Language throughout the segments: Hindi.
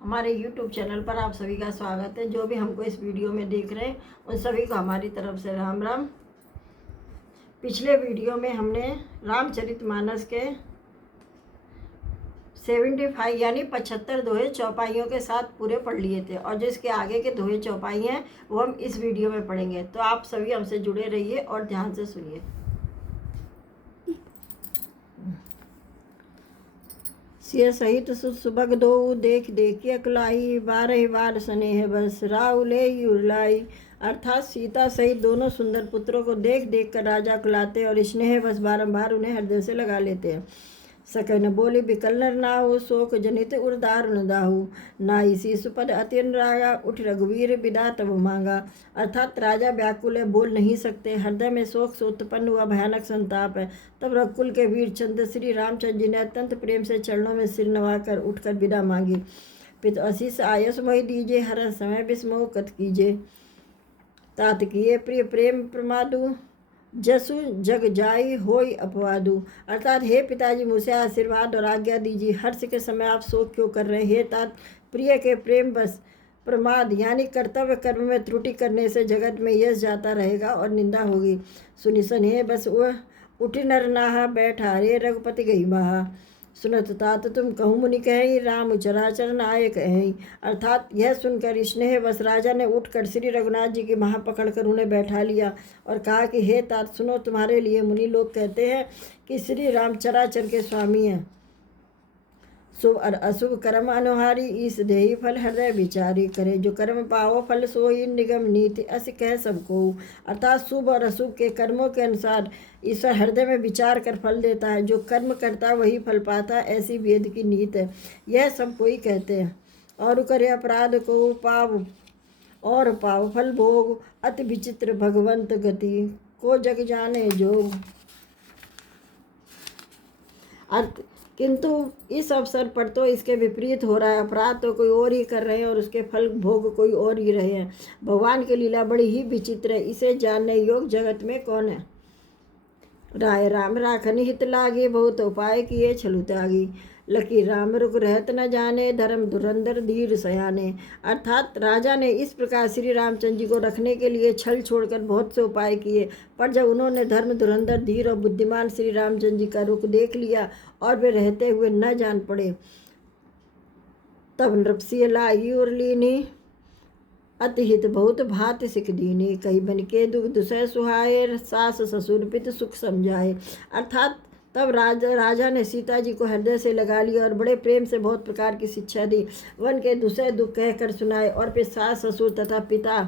हमारे YouTube चैनल पर आप सभी का स्वागत है। जो भी हमको इस वीडियो में देख रहे हैं उन सभी को हमारी तरफ से राम राम। पिछले वीडियो में हमने रामचरितमानस के 75 यानी 75 दोहे चौपाइयों के साथ पूरे पढ़ लिए थे और जो इसके आगे के दोहे चौपाई हैं वो हम इस वीडियो में पढ़ेंगे। तो आप सभी हमसे जुड़े रहिए और ध्यान से सुनिए। सिय सहित सुबग दो देख देखिए अकलाई बारह बार स्नेह बस राउले उरलाई। अर्थात सीता सहित दोनों सुंदर पुत्रों को देख देख कर राजा कुलाते और स्नेह बस बारंबार उन्हें हृदय से लगा लेते हैं। सकन बोली बिकल नर नाहु शोक जनित उर्दार न दाहु नाई शिशुपद अति अनुरागा उठ रघुवीर विदा तब मांगा। अर्थात राजा व्याकुल है, बोल नहीं सकते, हृदय में शोक से उत्पन्न हुआ भयानक संताप है। तब रघुकुल के वीर चंद्र श्री रामचंद्र जी ने अत्यंत प्रेम से चरणों में सिर नवाकर उठकर विदा मांगी। पित आशीष आयस मोहि दीजिए हर समय विस्मोह कत कीजिए। तात किए प्रिय प्रेम प्रमादु जसु जग जाई होई अपवादु। अर्थात हे पिताजी मुझे आशीर्वाद और आज्ञा दीजिए, हर्ष के समय आप शोक क्यों कर रहे हैं। हे तात प्रिय के प्रेम बस प्रमाद यानी कर्तव्य कर्म में त्रुटि करने से जगत में यश जाता रहेगा और निंदा होगी। सुनि सने बस वह उठी नर नाहा बैठारे रघुपति गई बहा। सुनत तात तुम कहूँ मुनि कहें राम चराचर नायक है। अर्थात यह सुनकर स्नेह बस राजा ने उठकर श्री रघुनाथ जी की बाह पकड़कर उन्हें बैठा लिया और कहा कि हे तात सुनो, तुम्हारे लिए मुनि लोग कहते हैं कि श्री राम चराचर के स्वामी हैं। शुभ और अशुभ कर्म अनुहारी ईस देही फल हृदय विचारी करे। जो कर्म पाओ फल सोई निगम नीति अस कह सबको। अर्थात शुभ और अशुभ के कर्मों के अनुसार ईश्वर हृदय में विचार कर फल देता है। जो कर्म करता वही फल पाता, ऐसी वेद की नीत है, यह सब कोई कहते हैं। और करे अपराध को पाव और पाव फल भोग अति विचित्र भगवंत गति को जग जाने जोग। अर्थ किंतु इस अवसर पर तो इसके विपरीत हो रहा है। अपराध तो कोई और ही कर रहे हैं और उसके फल भोग कोई और ही रहे हैं। भगवान की लीला बड़ी ही विचित्र है, इसे जानने योग जगत में कौन है। राय राम राखन हित लागे बहुत उपाय किए छलु त्यागी। लकी राम रुक रहत न जाने धर्म धुरंधर धीर सयाने। अर्थात राजा ने इस प्रकार श्री रामचंद्र जी को रखने के लिए छल छोड़कर बहुत से उपाय किए, पर जब उन्होंने धर्म धुरंधर धीर और बुद्धिमान श्री रामचंद्र जी का रुख देख लिया और वे रहते हुए न जान पड़े, तब नृपसिय लाई और लीनी अतिहित बहुत भात सिख दीनी। कई बन के दुख दुसह सुहाए सास ससुर पित सुख समझाए। अर्थात तब राजा ने सीता जी को हृदय से लगा लिया और बड़े प्रेम से बहुत प्रकार की शिक्षा दी। वन के दुसह दुख कहकर सुनाए और फिर सास ससुर तथा पिता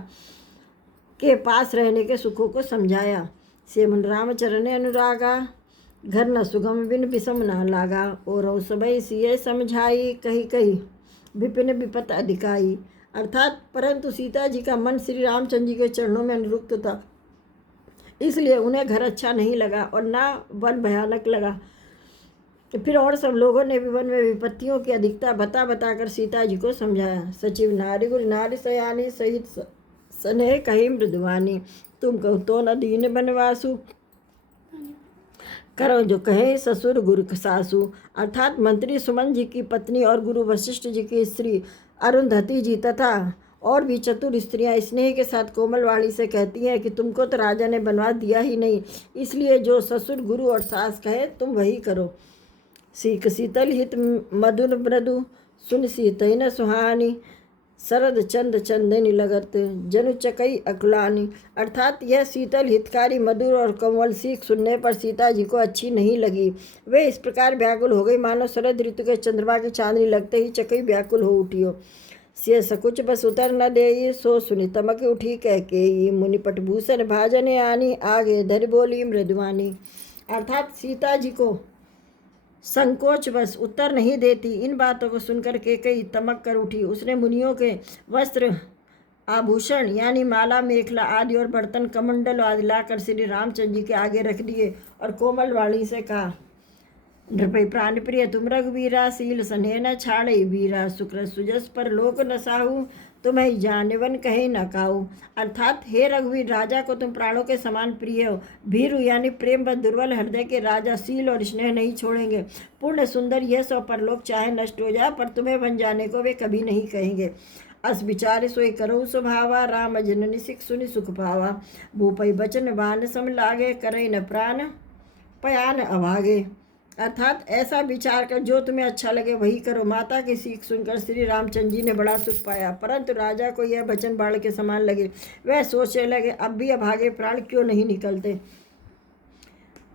के पास रहने के सुखों को समझाया। सेमन रामचरण अनुरागा घर न सुगम बिन विषम न लागा। और सबई सिय समझाई कही कही विपिन विपत अधिकाई। अर्थात परंतु सीता जी का मन श्री रामचंद्र जी के चरणों में अनुरुक्त था, इसलिए उन्हें घर अच्छा नहीं लगा और ना वन भयानक लगा। फिर और सब लोगों ने भी वन में विपत्तियों की अधिकता बता बताकर सीता जी को समझाया। सचिव नारी गुरु नारी सयानी सहित स्नेह कही मृदुवानी। तुम कहो तो न दीन बनवासु करो जो कहे ससुर गुरु सासु। अर्थात मंत्री सुमन जी की पत्नी और गुरु वशिष्ठ जी की स्त्री अरुंधति जी तथा और भी चतुर स्त्रियां स्नेह के साथ कोमलवाणी से कहती हैं कि तुमको तो राजा ने बनवा दिया ही नहीं, इसलिए जो ससुर गुरु और सास कहे तुम वही करो। सीख शीतल हित मधुर मृदु सुन सीतैन सुहानी शरद चंद चंदनी लगत जनु चकई अकुलानी। अर्थात यह शीतल हितकारी मधुर और कोमल सीख सुनने पर सीता जी को अच्छी नहीं लगी। वे इस प्रकार व्याकुल हो गई मानो शरद ऋतु के चंद्रमा की चांदनी लगते ही चकई व्याकुल हो उठी हो। से सकुच बस उतर न दे सो सुनि तमक उठी कह के मुनिपट भूषण भाजन आनी आगे धर बोली मृदुवानी। अर्थात सीता जी को संकोच बस उत्तर नहीं देती। इन बातों को सुनकर केकई तमक कर उठी। उसने मुनियों के वस्त्र आभूषण यानी माला मेखला आदि और बर्तन कमंडल आदि लाकर श्री रामचंद्र जी के आगे रख दिए और कोमल वाणी से कहा, नृपै प्राण प्रिय तुम रघुवीरा, शील स्नेह न छाड़े वीरा, शुक्र सुजस पर लोक न साहू, तुम्हें जानवन कहे न काऊ। अर्थात हे रघुवीर, राजा को तुम प्राणों के समान प्रिय हो। भीरु यानी प्रेम व दुर्बल हृदय के राजा शील और स्नेह नहीं छोड़ेंगे। पूर्ण सुंदर यश और परलोक चाहे नष्ट हो जाए, पर तुम्हें बन जाने को वे कभी नहीं कहेंगे। अस विचार सोई करो स्वभावा, राम जननी सिख सुनि सुख पावा। भूपै बचन बान सम लागे, करे न प्राण पयान अभागे। अर्थात ऐसा विचार कर जो तुम्हें अच्छा लगे वही करो। माता की सीख सुनकर श्री रामचंद्र जी ने बड़ा सुख पाया, परंतु राजा को यह वचन बाण के समान लगे। वह सोचने लगे, अब भी अभागे प्राण क्यों नहीं निकलते।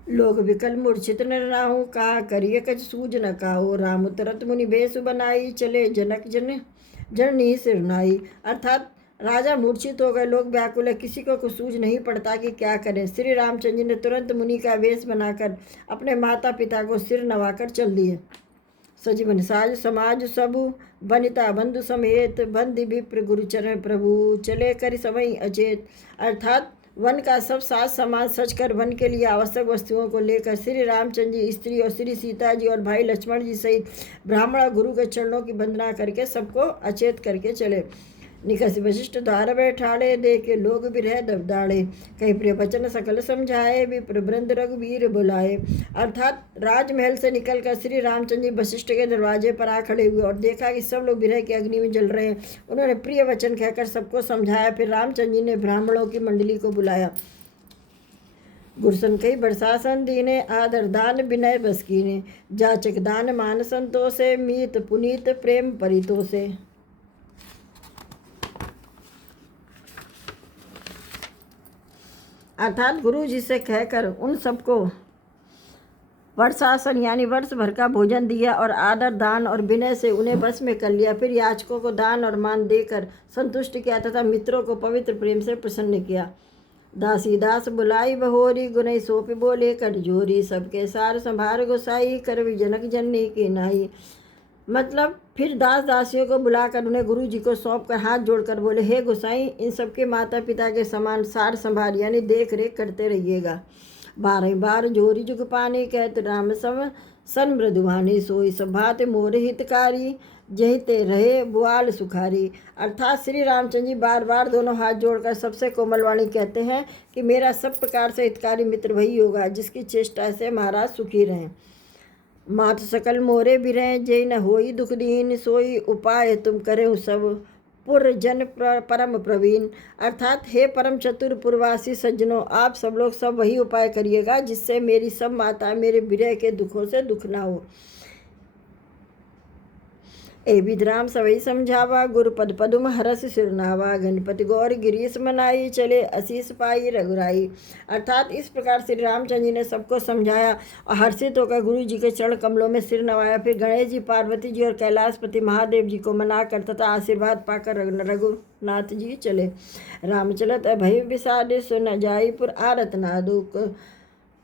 लोग विकल मूर्छित न राहु, कहा करिए कछ सूझ न काहू। राम तुरत मुनि बेसु बनाई, चले जनक जननी सिरनाई। अर्थात राजा मूर्छित हो गए, लोग व्याकुल है, किसी को कुछ सूझ नहीं पड़ता कि क्या करें। श्री रामचंद्र जी ने तुरंत मुनि का वेश बनाकर अपने माता पिता को सिर नवाकर चल दिए। सजीवन साज समाज सबु, वनिता बंधु समेत, बंदी विप्र गुरुचरण प्रभु, चले कर समय अचेत। अर्थात वन का सब साज समाज सजकर वन के लिए आवश्यक वस्तुओं को लेकर श्री रामचंद्र जी, स्त्री और श्री सीता जी और भाई लक्ष्मण जी सहित ब्राह्मण गुरु के चरणों की वंदना करके सबको अचेत करके चले। निकस वशिष्ठ द्वार बैठाड़े, देखे लोग बिरह दबदाड़े, कई प्रिय वचन सकल समझाए, विप्र वृंद रघुवीर बुलाए। अर्थात राजमहल से निकलकर श्री रामचंद्र जी वशिष्ठ के दरवाजे पर आ खड़े हुए और देखा कि सब लोग बिरह की अग्नि में जल रहे हैं। उन्होंने प्रिय वचन कहकर सबको समझाया। फिर रामचंद्र जी ने ब्राह्मणों की मंडली को बुलाया। गुरसन कई बरसासन दीने, आदर दान विनय बस कीने, जाचक दान मान संतोषे, मीत पुनीत प्रेम परितोषे। अर्थात गुरु जी से कहकर उन सबको वर्षासन यानी वर्ष भर का भोजन दिया और आदर दान और विनय से उन्हें बस में कर लिया। फिर याचकों को दान और मान देकर संतुष्ट किया तथा मित्रों को पवित्र प्रेम से प्रसन्न किया। दासी दास बुलाई बहोरी, गुनई सोपी बोले कर जोरी, सबके सार संभार गोसाई, करवी जनक जननी की नाई। मतलब फिर दास दासियों को बुलाकर उन्हें गुरु जी को सौंप कर हाथ जोड़कर बोले, हे गोसाई, इन सबके माता पिता के समान सार संभार यानी देख रेख करते रहिएगा। 12 बार जोरी जुग पानी, कहत राम सम सन मृदुवानी, सोई सभात मोर हितकारी, जहिते रहे बुआल सुखारी। अर्थात श्री रामचंद्र जी बार बार दोनों हाथ जोड़कर सबसे कोमलवाणी कहते हैं कि मेरा सब प्रकार से हितकारी मित्र वही होगा जिसकी चेष्टा से महाराज सुखी रहें। मात सकल मोरे बिरह, जय न होई दुख दीन, सोई उपाय तुम करे सब पुर जन परम प्रवीण। अर्थात हे परम चतुर पुरवासी सज्जनों, आप सब लोग सब वही उपाय करिएगा जिससे मेरी सब माताएं मेरे विरह के दुखों से दुख ना हो। ए विधराम सवई समझावा, गुरुपद पदुम हरस सिरनावा, गणपति गौर गिरीश मनाई, चले असीस पाई रघुराई। अर्थात इस प्रकार श्री रामचंद्र जी ने सबको समझाया और हर्षित होकर गुरु जी के चरण कमलों में सिर नवाया। फिर गणेश जी, पार्वती जी और कैलाशपति महादेव जी को मनाकर तथा आशीर्वाद पाकर रघुनाथ जी चले। राम चलत अभय विषाद, सुन जाईपुर आरत नादुक,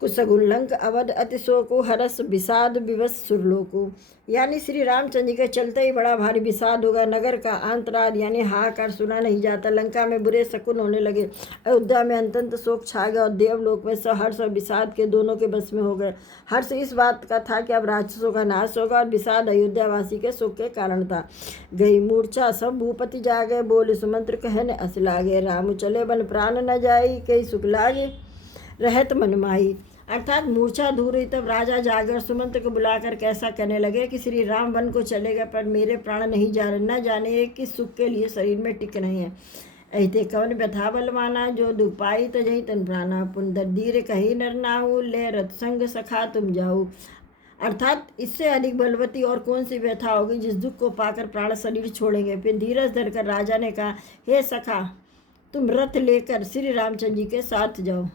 कुशगुल्लंक अवध अतिशोको, हरस विषाद विवश सुरलोको। यानी श्री रामचंद्र जी के चलते ही बड़ा भारी विषाद होगा। नगर का अंतराल यानी हाहाकार सुना नहीं जाता। लंका में बुरे शकुन होने लगे। अयोध्या में अत्यंत शोक छा गया और देवलोक में सब हर्ष और विषाद के दोनों के बस में हो गए। हर्ष इस बात का था कि अब राक्षसों का नाश होगा और विषाद अयोध्यावासी के शोक के कारण था। गई मूर्छा सब भूपति जागे, बोले सुमंत्र कहने अस लागे, राम चले बन प्राण न जाई, कई सुख लागे रहत मन माही। अर्थात मूर्छा दूर हुई तब राजा जागर सुमंत्र को बुलाकर कैसा कहने लगे कि श्री राम वन को चले गए पर मेरे प्राण नहीं जा रहे, न जाने किस सुख के लिए शरीर में टिक रहे हैं। ऐते कवन व्यथा बलवाना, जो दुख पाई तो जही तन प्राणा, पुंदर धीर कही नर नाहू, ले रथ संग सखा तुम जाऊ। अर्थात इससे अधिक बलवती और कौन सी व्यथा होगी जिस दुख को पाकर प्राण शरीर छोड़ेंगे। फिर धीरज धरकर राजा ने कहा, हे सखा, तुम रथ लेकर श्री रामचंद्र जी के साथ जाओ।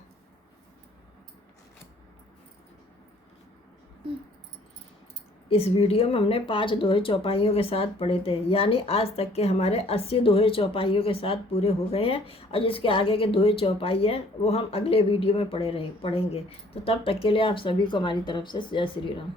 इस वीडियो में हमने 5 दोहे चौपाइयों के साथ पढ़े थे, यानी आज तक के हमारे 80 दोहे चौपाइयों के साथ पूरे हो गए हैं। और जिसके आगे के दोहे चौपाई हैं वो हम अगले वीडियो में पढ़ेंगे। तो तब तक के लिए आप सभी को हमारी तरफ से जय श्री राम।